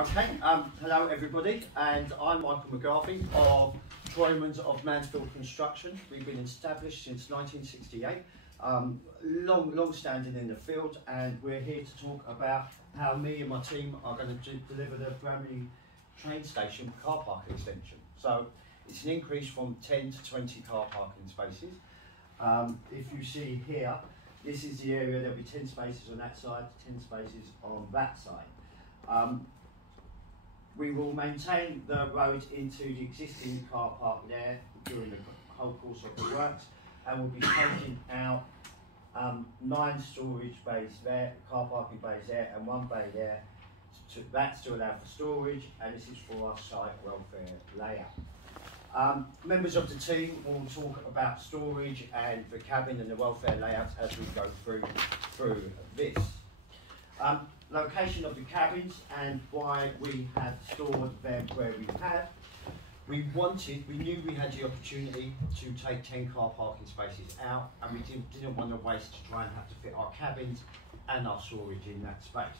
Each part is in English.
Okay, hello everybody, and I'm Michael McGarvey of Troymans of Mansfield Construction. We've been established since 1968, long standing in the field, and we're here to talk about how me and my team are going to deliver the Bramley train station car park extension. So it's an increase from 10 to 20 car parking spaces. If you see here, this is the area. There'll be 10 spaces on that side, 10 spaces on that side. We will maintain the road into the existing car park there during the whole course of the works, and we'll be taking out 9 storage bays there, car parking bays there, and 1 bay there. That's to allow for storage, and this is for our site welfare layout. Members of the team will talk about storage and the cabin and the welfare layouts as we go through this. Location of the cabins and why we have stored them where we have. We knew we had the opportunity to take 10 car parking spaces out, and we didn't want to waste to try and have to fit our cabins and our storage in that space.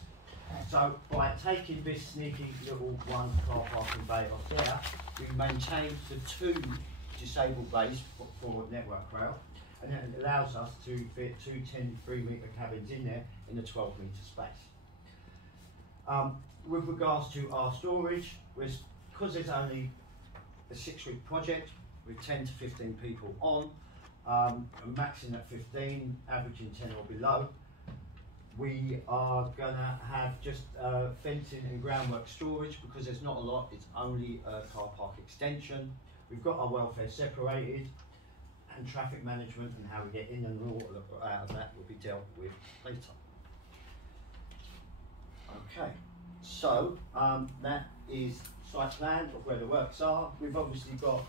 So by taking this sneaky little 1 car parking bay off there, we maintained the 2 disabled bays for network rail, and then it allows us to fit 2 10-3-metre cabins in there in a 12-metre space. With regards to our storage, because there's only a 6-week project with 10 to 15 people on, maxing at 15, averaging 10 or below, we are going to have just fencing and groundwork storage because there's not a lot, it's only a car park extension. We've got our welfare separated, and traffic management and how we get in and all out of that will be dealt with later. Okay, so that is site plan of where the works are. We've obviously got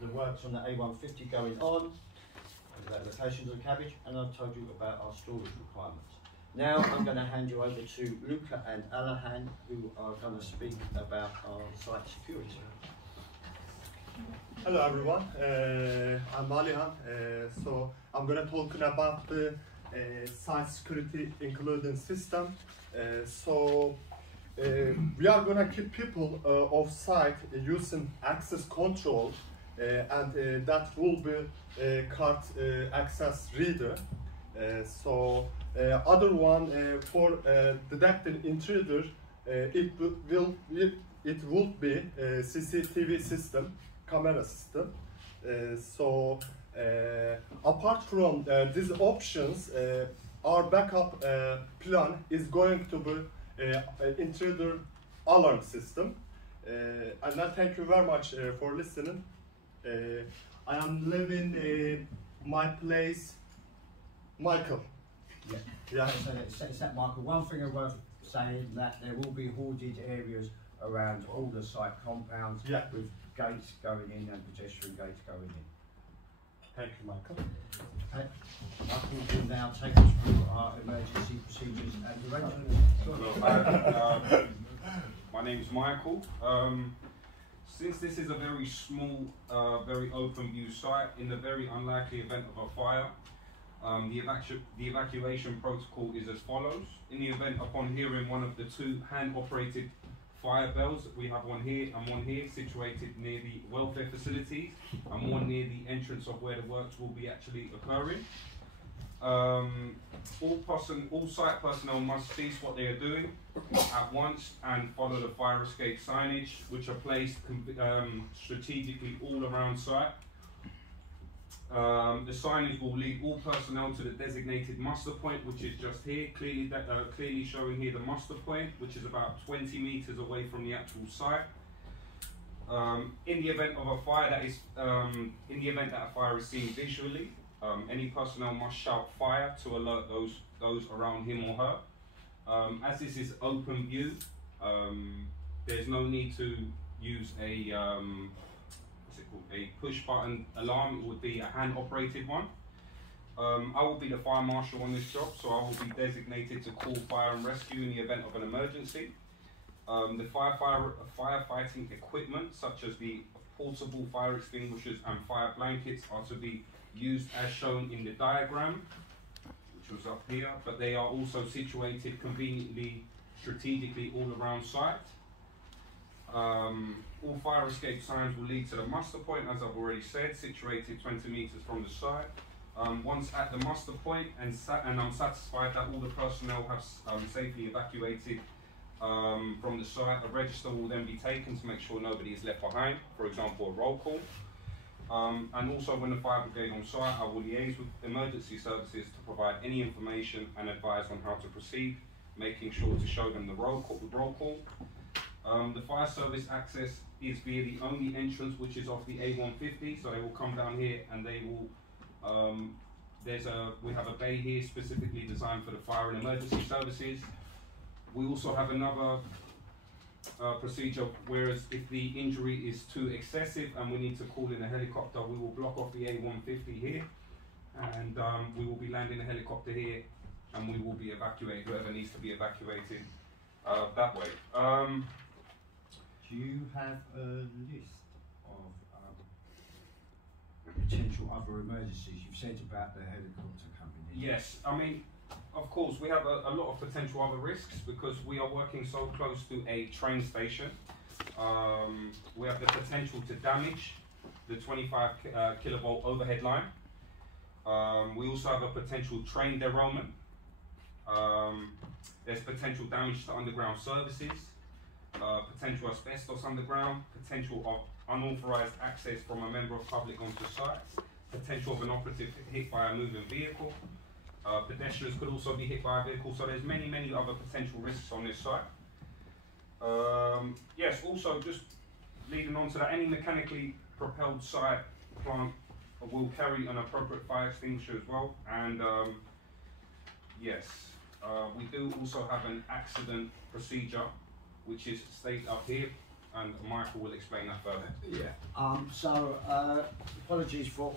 the works on the A150 going on, and the locations of the cabbage, and I've told you about our storage requirements. Now I'm going to hand you over to Luca and Alahan, who are going to speak about our site security. Hello everyone, I'm Alihan. So I'm going to talk about the site security including system. We are going to keep people off site using access control, and that will be card access reader. Other one for detecting intruder, it will be a CCTV system, camera system. Apart from these options, our backup plan is going to be intruder alarm system. And I thank you very much for listening. I am living my place, Michael. Yeah. So it's that, Michael. One thing worth saying that there will be hoarded areas around all the site compounds, with gates going in and pedestrian gates going in. Thank you, Michael. Okay. Michael will now take us through our emergency procedures and arrangements. Hello, my name is Michael. Since this is a very small, very open view site, in the very unlikely event of a fire, the evacuation protocol is as follows. In the event upon hearing one of the 2 hand-operated fire bells, we have one here and one here situated near the welfare facilities, and one near the entrance of where the works will be actually occurring. All site personnel must cease what they are doing at once and follow the fire escape signage, which are placed strategically all around site. The signage will lead all personnel to the designated muster point, which is just here, clearly showing here the muster point, which is about 20 meters away from the actual site. In the event of a fire that a fire is seen visually, any personnel must shout fire to alert those around him or her. As this is open view, there's no need to use a push button alarm. It would be a hand operated one. I will be the fire marshal on this job, so I will be designated to call fire and rescue in the event of an emergency. The firefighting equipment, such as the portable fire extinguishers and fire blankets, are to be used as shown in the diagram, which was up here, but they are also situated conveniently strategically all around site. All fire escape signs will lead to the muster point, as I've already said, situated 20 metres from the site. Once at the muster point and I'm satisfied that all the personnel have safely evacuated from the site, a register will then be taken to make sure nobody is left behind, for example a roll call. And also when the fire brigade on site, I will liaise with emergency services to provide any information and advise on how to proceed, making sure to show them the roll call. The fire service access is via the only entrance, which is off the A150, so they will come down here and they will, we have a bay here specifically designed for the fire and emergency services. We also have another procedure, whereas if the injury is too excessive and we need to call in a helicopter, we will block off the A150 here, and we will be landing a helicopter here, and we will be evacuating whoever needs to be evacuated that way. Do you have a list of potential other emergencies? You've said about the helicopter coming in. Yes, I mean, of course, we have a lot of potential other risks because we are working so close to a train station. We have the potential to damage the 25 kilovolt overhead line. We also have a potential train derailment. There's potential damage to underground services, potential asbestos underground, potential of unauthorized access from a member of public onto site, potential of an operative hit by a moving vehicle. Pedestrians could also be hit by a vehicle, so there's many other potential risks on this site. Yes, also just leading on to that, any mechanically propelled site plant will carry an appropriate fire extinguisher as well. And yes, we do also have an accident procedure, which is stated up here, and Michael will explain that further. Yeah. Apologies for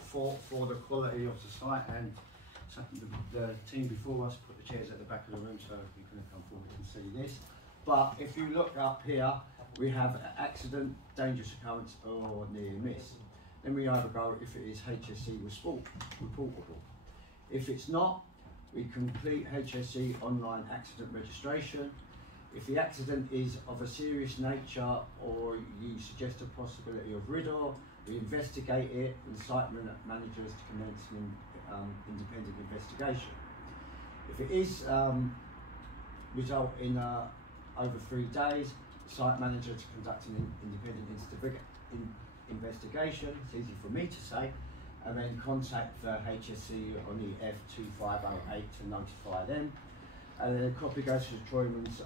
the quality of the site, and the team before us put the chairs at the back of the room so you can come forward and see this. But if you look up here, we have accident, dangerous occurrence or near miss. Then we either go if it is HSE reportable. If it's not, we complete HSE online accident registration. If the accident is of a serious nature or you suggest a possibility of RIDDOR, we investigate it and site managers to commence an independent investigation. If it is result in over 3 days, the site manager to conduct an independent investigation, it's easy for me to say, and then contact the HSE on the F2508 to notify them. And then a copy goes to the Troyman's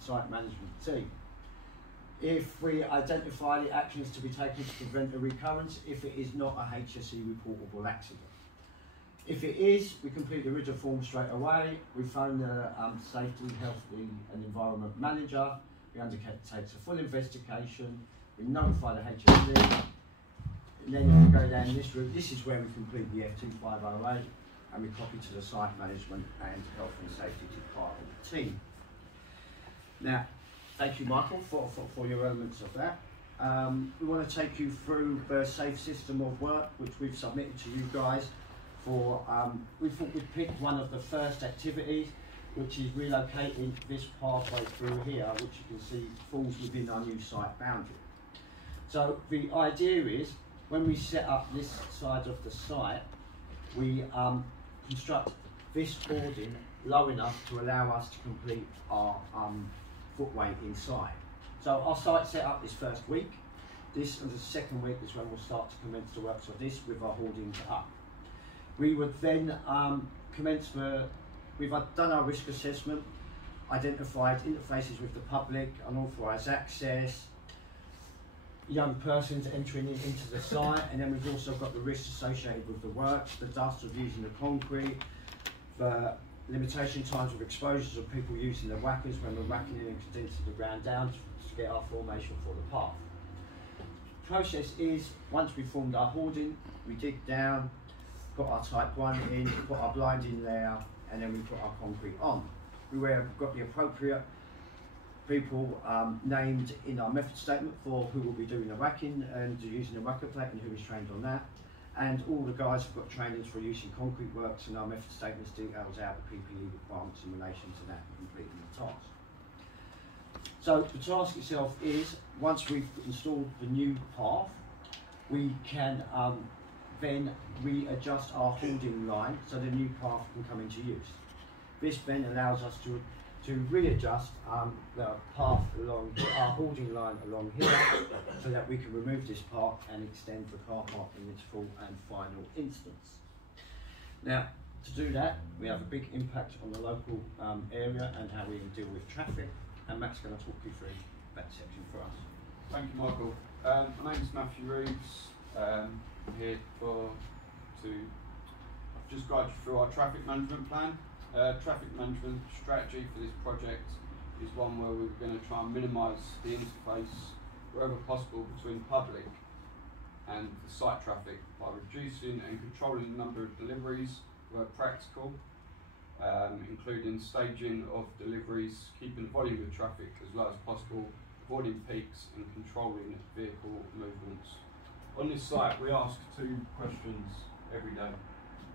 site management team. If we identify the actions to be taken to prevent a recurrence, if it is not a HSE reportable accident. If it is, we complete the RIDDOR form straight away. We phone the Safety, Health and Environment Manager. We undertake a full investigation. We notify the HSE. And then if we go down this route, this is where we complete the F2508 and we copy to the site management and health and safety department team. Now, thank you, Michael, for your elements of that. We want to take you through the safe system of work, which we've submitted to you guys for, we thought we'd pick one of the first activities, which is relocating this pathway through here, which you can see falls within our new site boundary. So the idea is, when we set up this side of the site, we construct this boarding low enough to allow us to complete our footway inside. So our site set up this first week. This and the second week is when we'll start to commence the works of this with our hoardings up. We would then we've done our risk assessment, identified interfaces with the public, unauthorised access, young persons entering into the site, and then we've also got the risks associated with the works, the dust of using the concrete, the limitation times of exposures of people using the whackers when we're whacking in and condensing the ground down to get our formation for the path. The process is, once we've formed our hoarding, we dig down, put our type 1 in, put our blind in there, and then we put our concrete on. We've got the appropriate people named in our method statement for who will be doing the whacking and using the whacker plate and who is trained on that. And all the guys have got trainings for using concrete works, and our method statements details out the PPE requirements in relation to that and completing the task. So the task itself is, once we've installed the new path, we can then readjust our holding line so the new path can come into use. This then allows us to readjust the path along our holding line along here so that we can remove this part and extend the car park in its full and final instance. Now, to do that, we have a big impact on the local area and how we can deal with traffic, and Matt's going to talk you through that section for us. Thank you, Michael. My name is Matthew Reeves. I'm here to just guide you through our traffic management plan. Traffic management strategy for this project is one where we're going to try and minimise the interface wherever possible between public and the site traffic by reducing and controlling the number of deliveries where practical, including staging of deliveries, keeping the volume of traffic as low as possible, avoiding peaks and controlling vehicle movements. On this site we ask two questions every day.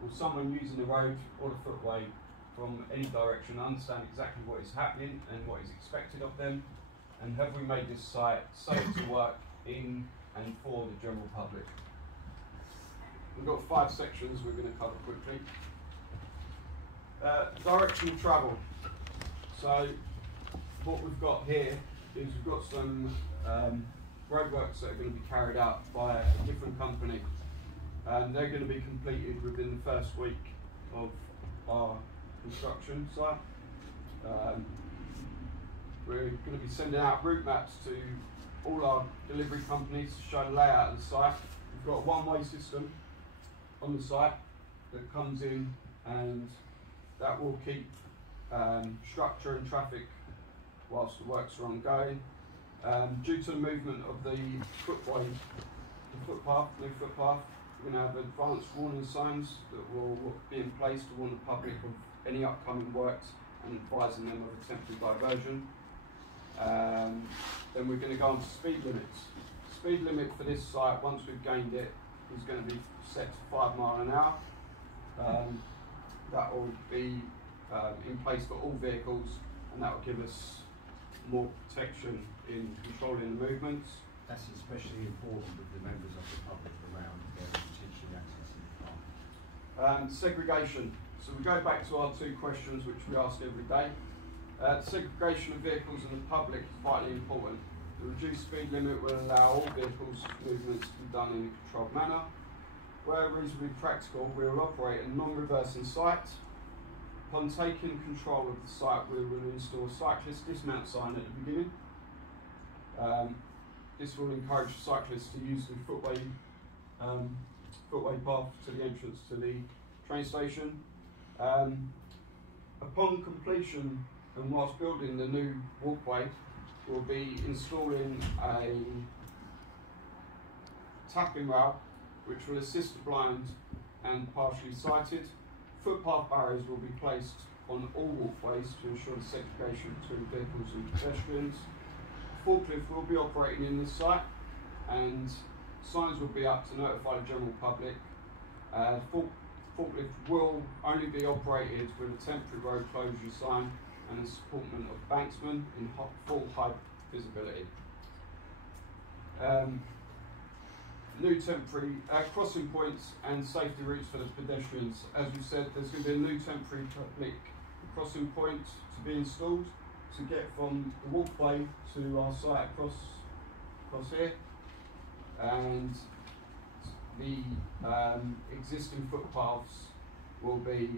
Will someone using the road or the footway from any direction understand exactly what is happening and what is expected of them? And have we made this site safe to work in and for the general public? We've got 5 sections we're going to cover quickly. Direction of travel. So what we've got here is we've got some roadworks that are going to be carried out by a different company. They're going to be completed within the first week of our construction site. We're going to be sending out route maps to all our delivery companies to show the layout of the site. We've got a one-way system on the site that comes in, and that will keep structure and traffic whilst the works are ongoing. Due to the movement of the footway, the footpath, new footpath, we're going to have advanced warning signs that will be in place to warn the public of any upcoming works and advising them of a temporary diversion. Then we're going to go on to speed limits. Speed limit for this site, once we've gained it, is going to be set to 5 miles an hour. That will be in place for all vehicles, and that will give us more protection in controlling the movements. That's especially important with the members of the public around their potentially accessing the park. Segregation. So we go back to our 2 questions which we ask every day. Segregation of vehicles and the public is vitally important. The reduced speed limit will allow all vehicles movements to be done in a controlled manner. Where reasonably practical, we will operate a non-reversing site. Upon taking control of the site, we will install a cyclist dismount sign at the beginning. This will encourage cyclists to use the footway path to the entrance to the train station. Upon completion and whilst building the new walkway, we'll be installing a tapping rail which will assist the blind and partially sighted. Footpath barriers will be placed on all walkways to ensure the segregation between vehicles and pedestrians. Forklift will be operating in this site, and signs will be up to notify the general public. Forklift will only be operated with a temporary road closure sign and the supportment of banksmen in full high visibility. New temporary crossing points and safety routes for the pedestrians. As we said, there's going to be a new temporary public crossing point to be installed to get from the walkway to our site across here, and the existing footpaths will be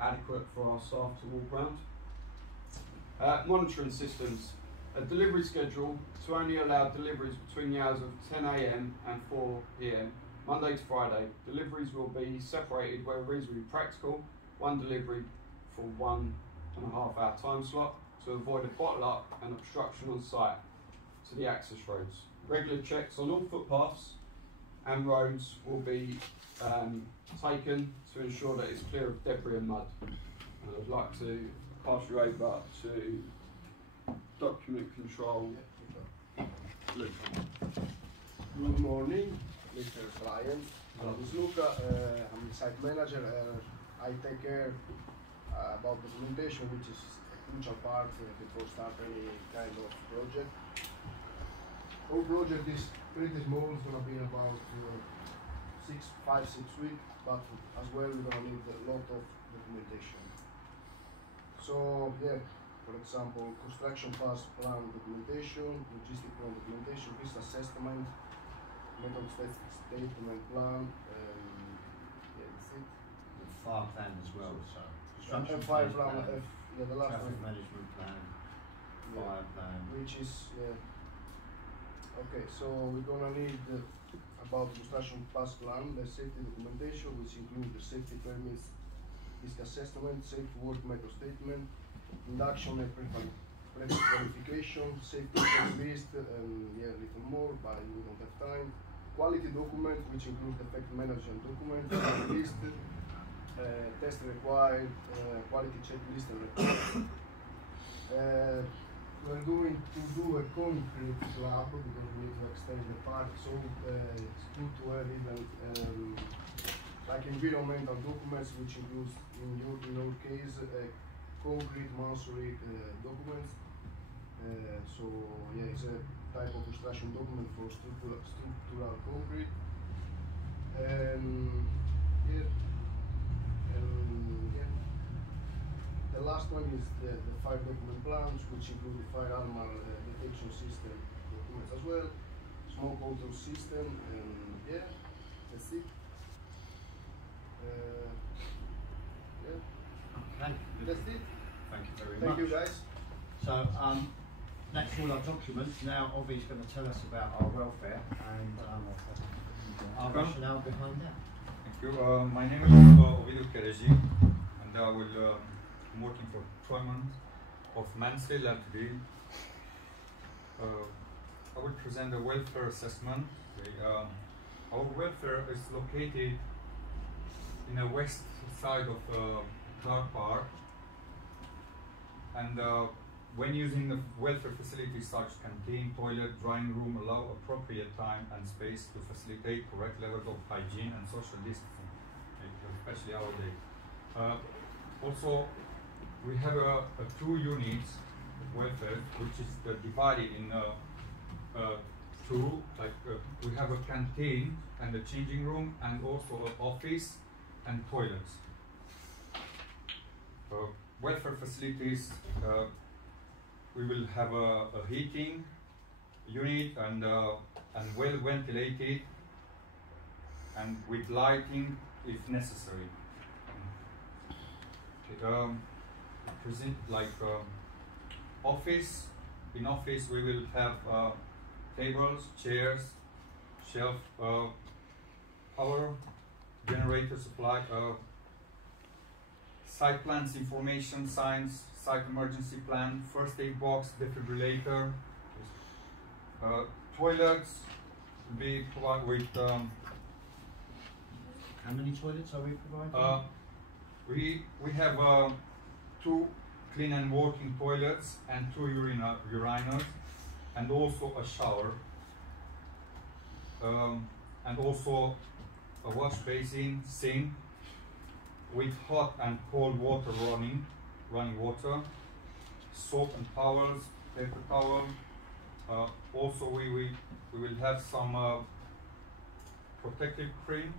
adequate for our staff to walk around. Monitoring systems. A delivery schedule to only allow deliveries between the hours of 10 AM and 4 PM, Monday to Friday. Deliveries will be separated where reasonably practical, 1 delivery for 1.5 hour time slot to avoid a bottle up and obstruction on site to the access roads. Regular checks on all footpaths and roads will be taken to ensure that it's clear of debris and mud. And I'd like to pass you over to document control. Good morning, Mr. Client. My name is Luca. I'm the site manager. I take care about documentation, which is crucial part before start any kind of project. Our project is pretty small. It's gonna be about 5-6 weeks, but as well we're gonna need a lot of documentation. So yeah, for example, construction phase plan documentation, logistic plan documentation, risk assessment, method statement plan, yeah, that's it. The fire plan as well, so And fire plan, yeah, the last traffic one. management plan, Yeah. fire plan. Which is, yeah. Okay, so we're gonna need about construction past plan, the safety documentation, which includes the safety permits, risk assessment, safe work method statement, induction and pre-qualification, safety checklist, and yeah, a little more, but we don't have time. Quality document, which includes defect management document, list, test required, quality checklist and report. We're going to do a concrete slab because we need to extend the park, so it's good to have even like environmental documents, which includes in our case concrete masonry documents. So yeah, it's a type of construction document for structural concrete. Yeah. Yeah. The last one is the fire document plans, which include the fire alarm detection system documents as well, smoke control system, and yeah, that's it. Yeah, Okay, that's it. thank you very much. Thank you, guys. So, next all our documents. Now, Obi's going to tell us about our welfare and our rationale behind that. Thank you. My name is Ovidiu Kereji, and I'm working for Troyman of Mansfield and today I will present the welfare assessment. Our welfare is located in the west side of car park, and when using the welfare facilities such canteen, toilet, drying room, allow appropriate time and space to facilitate correct levels of hygiene and social distancing, especially our day. Also, we have two units of welfare, which is divided in two. We have a canteen and a changing room, and also an office and toilets. Welfare facilities. We will have a heating unit and well ventilated and with lighting if necessary. Present like office. In office we will have tables, chairs, shelf, power generator supply, site plans, information signs, site emergency plan, first aid box, defibrillator. Toilets will be provided with. How many toilets are we providing? We have two clean and working toilets and two urinals, and also a shower, and also a wash basin, sink with hot and cold water running water, soap and towels, paper towel. Also we will have some protective cream,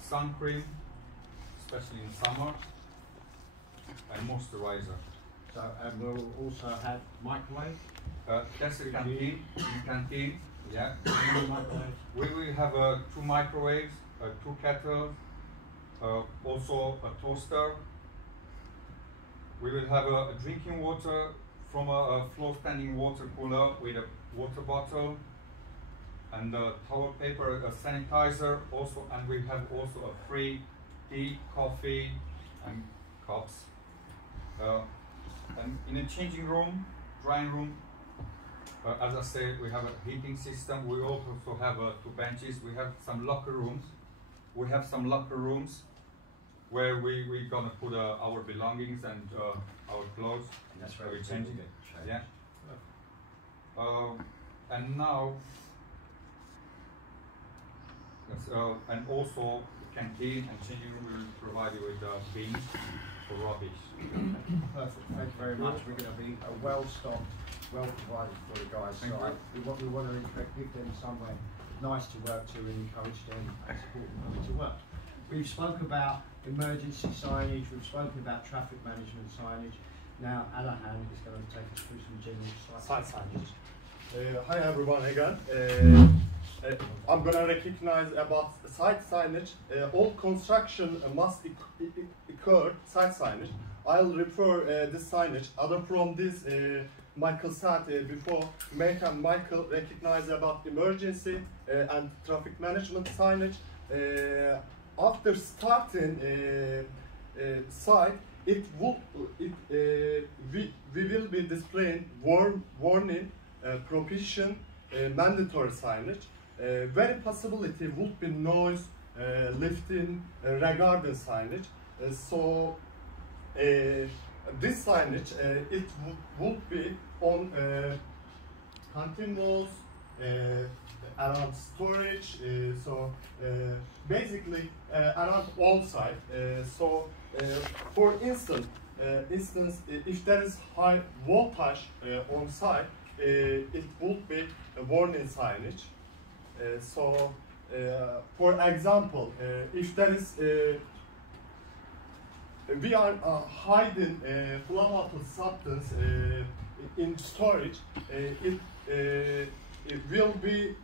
sun cream, especially in summer, and moisturizer. So, and we'll also have microwave. That's a canteen. Canteen, yeah. Microwave. We will have two microwaves, two kettles, also a toaster. We will have a drinking water from a floor standing water cooler with a water bottle and towel paper, a sanitizer also, and we have also a free tea, coffee and cups. And in a changing room, drying room, as I said, we have a heating system. We also have two benches. We have some locker rooms. We have some locker rooms where we're gonna put our belongings and our clothes. And that's where we're we changing it. Yeah. And now, and also the canteen and changing room will provide you with beans for rubbish. Perfect, thank you very much. We're going to be well stocked, well provided for the guys. So we want to give them somewhere nice to work to and encourage them and support them coming to work. We've spoken about emergency signage, we've spoken about traffic management signage. Now Alahan is going to take us through some general site signage. Hi everyone again. I'm gonna recognize about site signage. All construction must occur site signage. I'll refer this signage. Other from this, Michael said before, Mate and Michael recognize about emergency and traffic management signage. After starting site, we will be displaying warning, prohibition, mandatory signage. Very possibility would be noise, lifting, regarding signage. So this signage it would be on hunting walls, around storage. So basically around all side. For instance, if there is high voltage on site, it would be a warning signage. For example, if there is we are hiding flammable substance in storage, it will be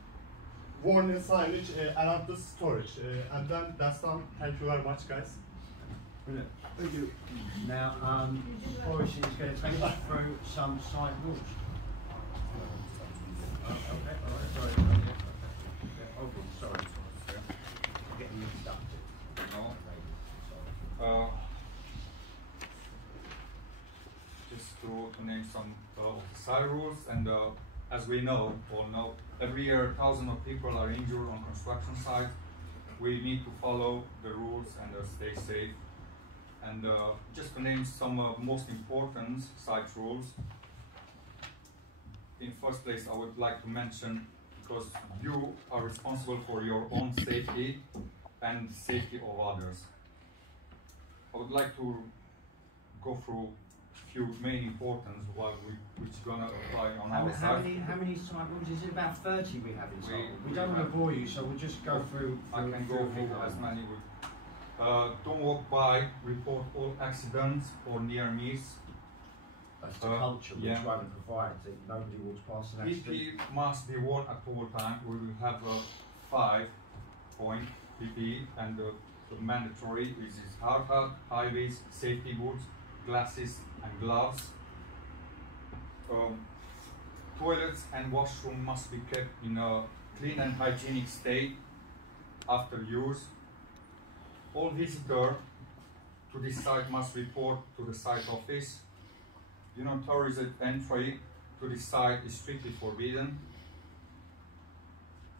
warning signage around the storage. And then that's done. Thank you very much, guys. Brilliant. Thank you. Now, Boris is going to take us through some site rules. Okay, all right, sorry. Sorry. I'm getting mixed up. Just to name some of the site rules, and as we all know, every year thousands of people are injured on construction sites. We need to follow the rules and stay safe. And just to name some most important site rules. In first place, I would like to mention, because you are responsible for your own safety and safety of others. I would like to go through a few main importance which are going to apply on our side. How many site rules? Is it about 30 we have in total? We don't want to bore you, so we'll just go through. I can go through as many. Don't walk by, report all accidents or near miss. That's the culture which one provides, that nobody walks past an accident. PPE must be worn at all times. We will have a 5-point PPE, and the mandatory is hard hat, high vis, safety boots, glasses and gloves. Toilets and washroom must be kept in a clean and hygienic state after use. All visitors to this site must report to the site office. Tourist entry to this site is strictly forbidden,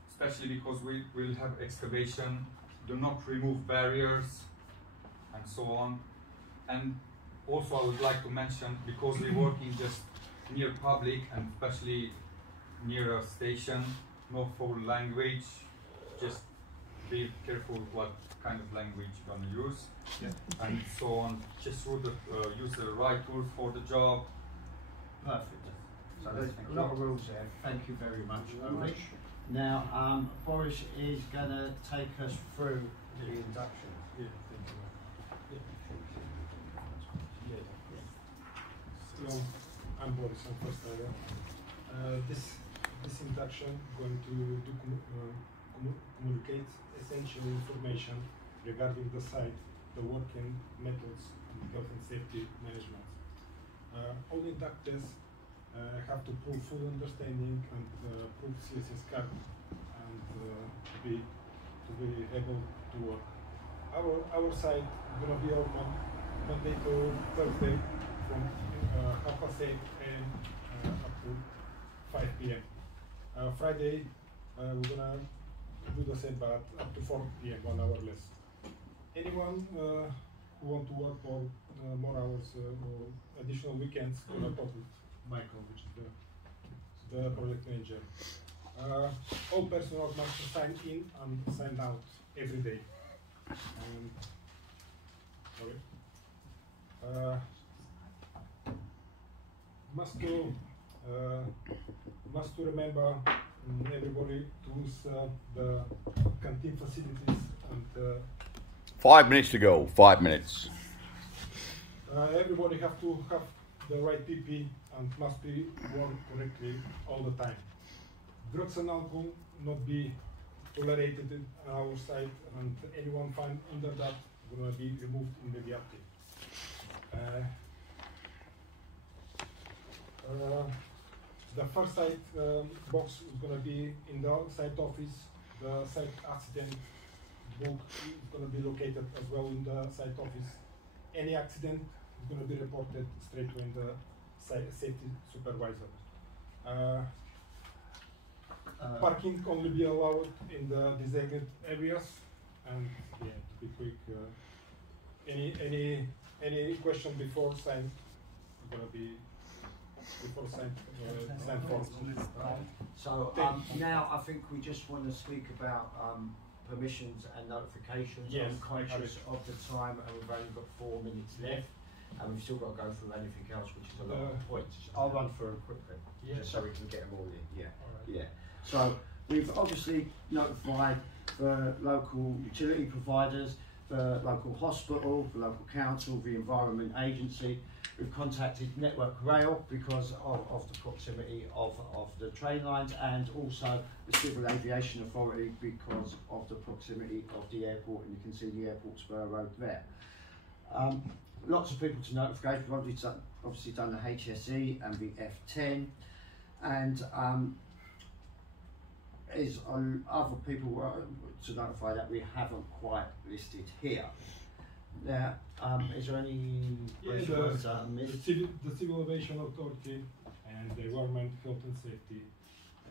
especially because we will have excavation. Do not remove barriers and so on. And also I would like to mention, because we work in just near public and especially near a station, no foul language, just be careful what kind of language you're going to use, and so on. Just use the right tools for the job. Perfect. So there's a lot of rules there. Thank you very much, Boris. Now, Boris is going to take us through the induction. Hello, I'm Boris. I'm first area. This induction going to communicate essential information regarding the site, the working methods, and health and safety management. All inductors have to prove full understanding and prove CSS card and to be able to work. Our site gonna be open Monday to Thursday from 8:30 a.m. Up to 5 p.m. Friday we're gonna do the same, but up to 4 p.m. 1 hour less. Anyone who want to work for more hours or additional weekends, gonna talk with Michael, which is the project manager. All personnel must sign in and sign out every day. Sorry. Must to remember everybody to use the canteen facilities and 5 minutes to go. 5 minutes. everybody have to have the right PP and must be worn correctly all the time. Drugs and alcohol not be tolerated in our site, and anyone found under that gonna be removed immediately. The first site box is going to be in the site office. The site accident book is going to be located as well in the site office. Any accident is going to be reported straight to the safety supervisor. Parking only be allowed in the designated areas. And yeah, to be quick, any question before sign is going to be. So now I think we just want to speak about permissions and notifications. Yes, I'm conscious of the time, and we've only got 4 minutes left, and we've still got to go through anything else, which is a lot of points. I'll run through them quickly, just so we can get them all in. Yeah, yeah. So we've obviously notified the local utility providers, the local hospital, the local council, the environment agency. We've contacted Network Rail because of the proximity of the train lines, and also the Civil Aviation Authority because of the proximity of the airport, and you can see the airport spur road there. Lots of people to notify. We've obviously done the HSE and the F10, and there's other people to notify that we haven't quite listed here. Now, is there any words that I missed? The Civil Aviation Authority and the Environment, Health and Safety.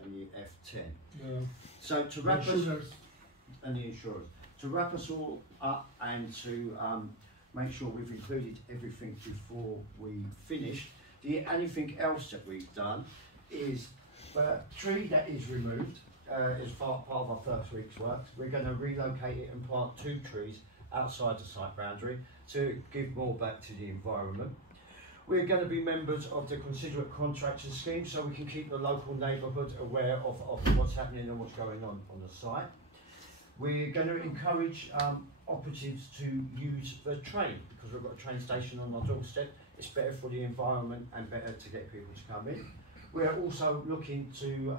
And the F10. So to wrap us, and the insurers. To wrap us all up and to make sure we've included everything before we finish, anything else that we've done is the tree that is removed is part of our first week's work. We're going to relocate it and plant 2 trees outside the site boundary to give more back to the environment. We're going to be members of the Considerate Contractors Scheme, so we can keep the local neighbourhood aware of what's happening and what's going on the site. We're going to encourage operatives to use the train, because we've got a train station on our doorstep. It's better for the environment and better to get people to come in. We're also looking to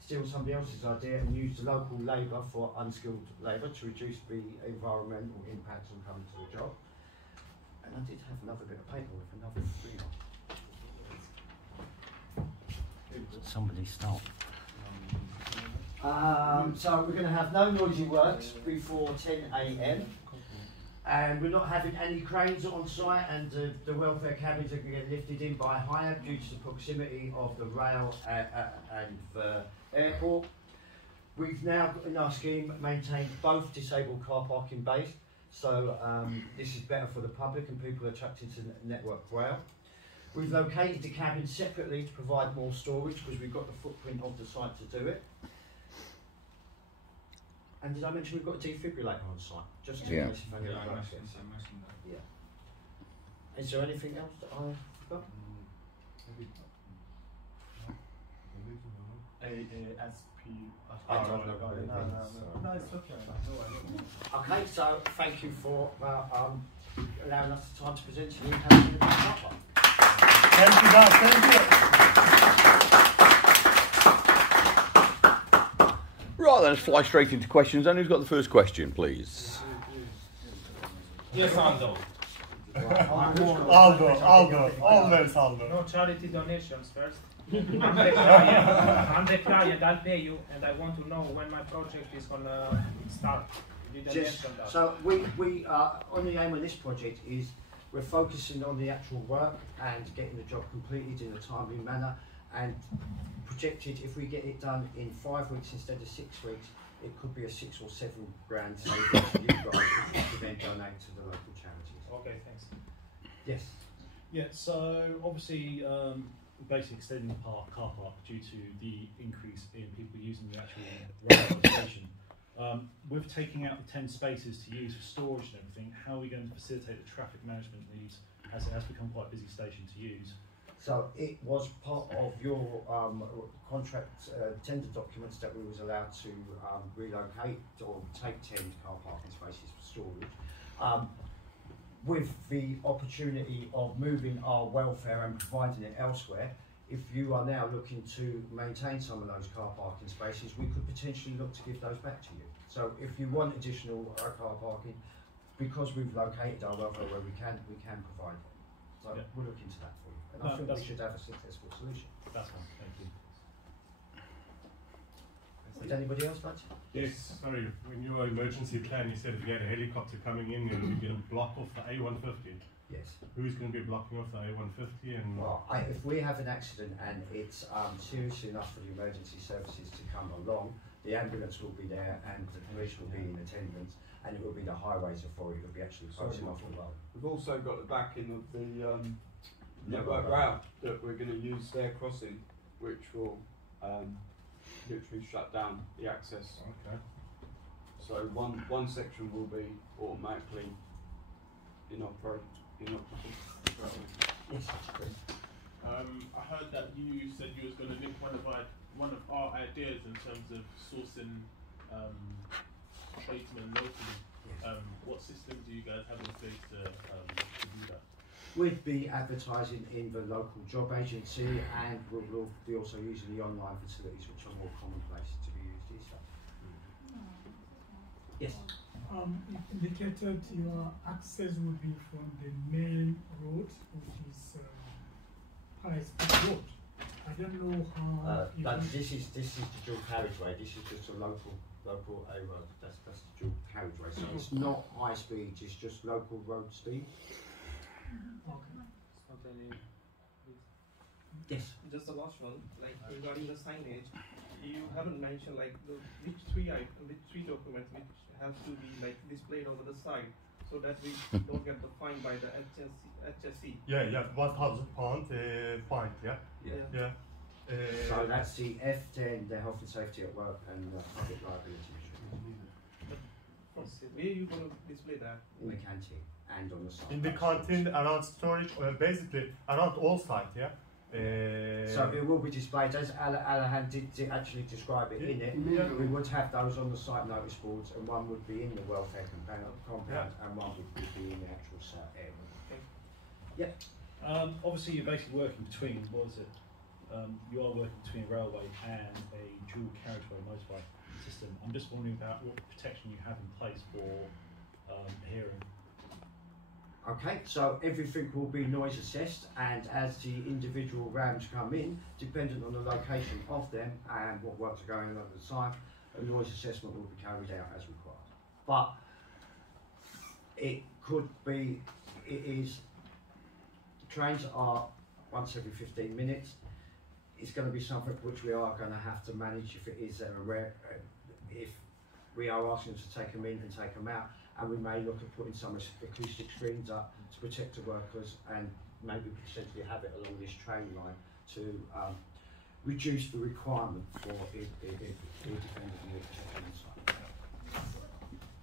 steal somebody else's idea and use the local labour for unskilled labour to reduce the environmental impacts on coming to the job. And I did have another bit of paper with another 3. Somebody stop. So we're going to have no noisy works before 10 AM. And we're not having any cranes on site, and the welfare cabins are going to get lifted in by hire due to the proximity of the rail and the airport. We've now, in our scheme, maintained both disabled car parking bays, so this is better for the public and people attracted to Network Rail. We've located the cabins separately to provide more storage because we've got the footprint of the site to do it. And did I mention we've got a defibrillator on site? Just in case if anyone works it. Yeah. Is there anything else that I forgot? I don't know. No, it's okay. Okay, so thank you for allowing us the time to present to you. Thank you guys, thank you. Right, then let's fly straight into questions. And who's got the first question, please? Yes, Aldo. Aldo, always Aldo. No charity donations first. I'm the client, I'll pay you, and I want to know when my project is going to start. You didn't mention that. So we on the aim of this project is we're focusing on the actual work and getting the job completed in a timely manner, and projected if we get it done in 5 weeks instead of 6 weeks, it could be a 6 or 7 grand savings to you guys, which you then donate to the local charities. Okay, thanks. Yes. Yeah, so obviously basically extending the car park due to the increase in people using the actual railway station. With taking out the 10 spaces to use for storage and everything, how are we going to facilitate the traffic management needs as it has become quite a busy station to use. So it was part of your contract tender documents that we was allowed to relocate or take 10 car parking spaces for storage. With the opportunity of moving our welfare and providing it elsewhere, if you are now looking to maintain some of those car parking spaces, we could potentially look to give those back to you. So if you want additional car parking, because we've located our welfare where we can provide it. So we'll look into that for you. And I think we should have a successful solution. That's fine, thank you. Would anybody else like to? Yes, sorry, in your emergency plan you said if you had a helicopter coming in and you're going to block off the A150. Yes. Who's going to be blocking off the A150? And well, if we have an accident and it's serious enough for the emergency services to come along, the ambulance will be there and the police will be in attendance, and it will be the highways authority that will be actually closing off the road. We've also got the backing of the network rail that we're going to use their crossing, which will literally shut down the access. Okay. So one section will be automatically inoperable. Yes, that's great. I heard that you said you was going to link one of our ideas in terms of sourcing tradesmen locally. Yes. What systems do you guys have in place to do that? We'd be advertising in the local job agency, and we'll be also using the online facilities, which are more commonplace to be used these days. Yes. You indicated your access would be from the main road, which is High Speed Road. I don't know how. But this is the dual carriageway. This is just a local A road. That's the dual carriageway. So it's not high speed. It's just local road speed. Yes. Just the last one, like regarding the signage, you haven't mentioned like which three documents which have to be like displayed over the side, so that we don't get the fine by the HSE. Yeah, £1,000 fine. Yeah. So that's the F10, the health and safety at work, and public liability insurance. Where are you going to display that? In the canteen and on the site. In the canteen, around storage, basically around all sites, yeah? So it will be displayed, as Alahan did actually describe it in it. We would have those on the site notice boards, and one would be in the welfare compound and one would be in the actual site area. Yeah. Obviously you're basically working between, you are working between a railway and a dual carriageway motorbike system. I'm just wondering about what protection you have in place for hearing. Okay, so everything will be noise assessed, and as the individual rams come in, dependent on the location of them and what works are going on at the time, a noise assessment will be carried out as required. But it is, trains are once every 15 minutes. It's going to be something which we are going to have to manage if it is if we are asking them to take them in and take them out. And we may look at putting some acoustic screens up to protect the workers, and maybe potentially have it along this train line to reduce the requirement for independent protection inside.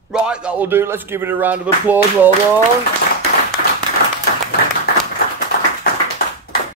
Right, that will do. Let's give it a round of applause. Well done.